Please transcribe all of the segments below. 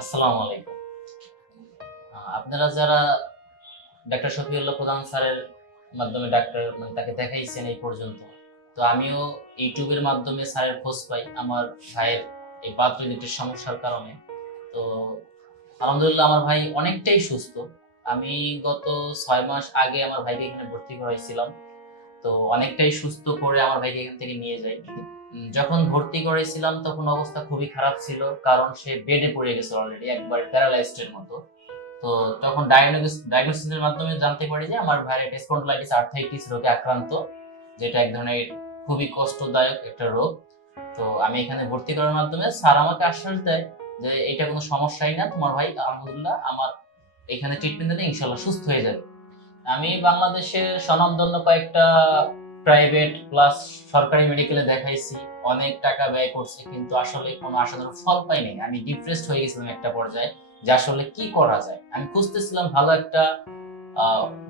আসসালামু আলাইকুম। আপনারা যারা ডাক্তার শফিউল্লাহ প্রধান স্যারের মাধ্যমে ডাক্তার মানে তাকে দেখাইছেন এই পর্যন্ত, তো আমিও ইউটিউবের মাধ্যমে স্যারের খোঁজ পাই আমার ভাইয়ের এই পাত্রীদের সমস্যার কারণে। তো আলহামদুলিল্লাহ আমার ভাই অনেকটাই সুস্থ। আমি গত ছয় মাস আগে আমার ভাইকে এখানে ভর্তি করাইছিলাম, তো অনেকটাই সুস্থ করে আমার ভাইকে এখান থেকে নিয়ে যাই। যখন ভর্তি করেছিলাম, তখন অবস্থা খুবই খারাপ ছিল, কারণ সে বেডে পড়ে গেছে অলরেডি একবার প্যারালাইজড এর মতো। তো তখন ডায়াগনোসিসের মাধ্যমে জানতে পারি যে আমার ভাইয়ের স্পন্ডলাইটিস আর্থাইটিস রোগে আক্রান্ত, যেটা এক ধরনের খুবই কষ্টদায়ক একটা রোগ। তো আমি এখানে ভর্তি করার মাধ্যমে স্যার আমাকে আশ্বাস দেয় যে এটা কোনো সমস্যাই না, তোমার ভাই আলহামদুলিল্লাহ আমার এখানে ট্রিটমেন্ট দিলে ইনশাল্লাহ সুস্থ হয়ে যাবে। আমি বাংলাদেশের স্বনামধন্য কয়েকটা প্রাইভেট প্লাস সরকারি মেডিকেলে দেখাইছি, অনেক টাকা ব্যয় করছি, কিন্তু আসলে কোনো আশানুরূপ ফল পাইনি। আমি ডিপ্রেসড হয়ে গেছিলাম একটা পর্যায়ে, যে আসলে কি করা যায়? আমি খুঁজতেছিলাম ভালো একটা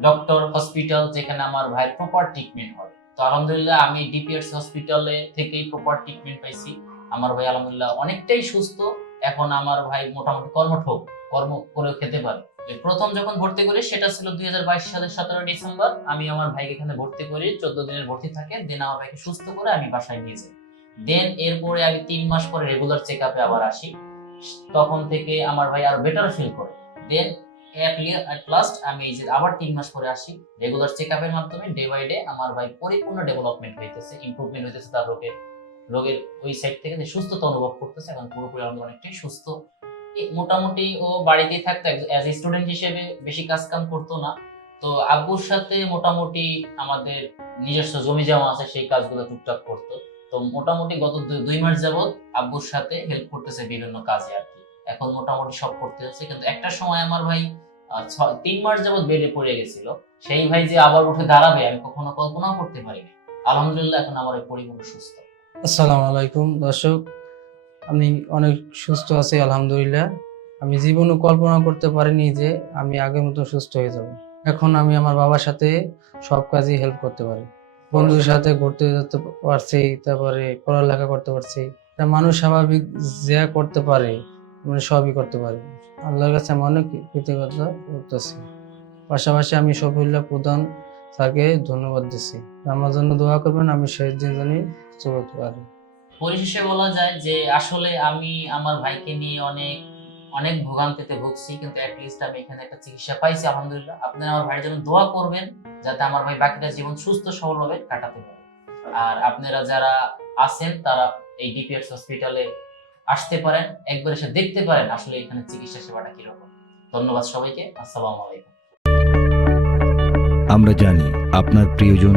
ডক্টর হসপিটাল যেখানে আমার ভাইয়ের প্রপার ট্রিটমেন্ট হবে। তো আলহামদুলিল্লাহ আমি ডিপিএস হসপিটালে থেকেই প্রপার ট্রিটমেন্ট পাইছি। আমার ভাই আলহামদুলিল্লাহ অনেকটাই সুস্থ, এখন আমার ভাই মোটামুটি কর্মঠোক কর্ম করে খেতে পারে। প্রথম যখন ভর্তি করি, সেটা ছিল দুই সালের সতেরো ডিসেম্বর। আমি আমার ভাইকে এখানে ভর্তি করি, চোদ্দ দিনের ভর্তি থাকে। দেন আমার ভাইকে সুস্থ করে আমি বাসায় নিয়ে যাই। দেন এরপরে আমি তিন মাস পরে রেগুলার চেক আপে আবার আসি। তখন থেকে আমার ভাই আরও বেটার ফিল করে। দেন লাস্ট আমি এই যে আবার তিন মাস পরে আসি রেগুলার চেক আপের মাধ্যমে ডে বাই ডে আমার ভাই পরিপূর্ণ ডেভেলপমেন্ট হইতেছে ইমপ্রুভমেন্ট হইতেছে তার রোগের রোগের ওই সাইড থেকে সুস্থতা অনুভব করতেছে। এখন পুরোপুরি অনেকটাই সুস্থ। মোটামুটি ও বাড়িতেই থাকতো অ্যাজ স্টুডেন্ট হিসেবে বেশি কাজ কাম করতো না। তো আব্বুর সাথে মোটামুটি আমাদের নিজস্ব জমি জমা আছে, সেই কাজগুলো টুকটাক করতো। তো মোটামুটি গত দুই মাস যাবত আব্বুর সাথে হেল্প করতেছে বিভিন্ন কাজে আর কি। এখন মোটামুটি সব করতে হচ্ছে। কিন্তু একটা সময় আমার ভাই তিন মাস যাবত বেডে পড়ে গেছিল। সেই ভাই যে আবার উঠে দাঁড়াবে, আমি কখনো কল্পনাও করতে পারিনি। আলহামদুলিল্লাহ, এখন আমার পরিপূর্ণ সুস্থ। আসসালামু আলাইকুম, দর্শক। আমি অনেক সুস্থ আছি আলহামদুলিল্লাহ। আমি জীবনে কল্পনা করতে পারিনি যে আমি আগের মতো সুস্থ হয়ে যাব। এখন আমি আমার বাবার সাথে সব কাজই হেল্প করতে পারি। বন্ধুর সাথে ঘুরতে যেতে পারছি তারপরে পড়ালেখা করতে পারছি। মানুষ স্বাভাবিক যা করতে পারে মানে সবই করতে পারে। আল্লাহর কাছে আমি অনেক কৃতজ্ঞতা করতেছি। পাশাপাশি আমি শফিউল্লাহ প্রধান স্যারকে ধন্যবাদ দিচ্ছি আমার জন্য দোয়া করবেন আমি শেষ দিন জানি করতে পারি। পরিশেষে বলা যায় যে আসলে আমি আমার ভাইকে নিয়ে অনেক অনেক ভোগান্তিতে ভুগছি, কিন্তু অ্যাটলিস্ট আমি এখানে একটা চিকিৎসা পাইছি, আলহামদুলিল্লাহ। আপনারা আমার ভাইয়ের জন্য দোয়া করবেন, যাতে আমার ভাই বাকিটা জীবন সুস্থ সবলভাবে কাটাতে পারে। আর আপনারা যারা আছেন, তারা এই ডিপিএস হসপিটালে আসতে পারেন, একবার এসে দেখতে পারেন আসলে এখানে চিকিৎসা সেবাটা কীরকম। ধন্যবাদ সবাইকে, আসসালামু আলাইকুম। আমরা জানি আপনার প্রিয়জন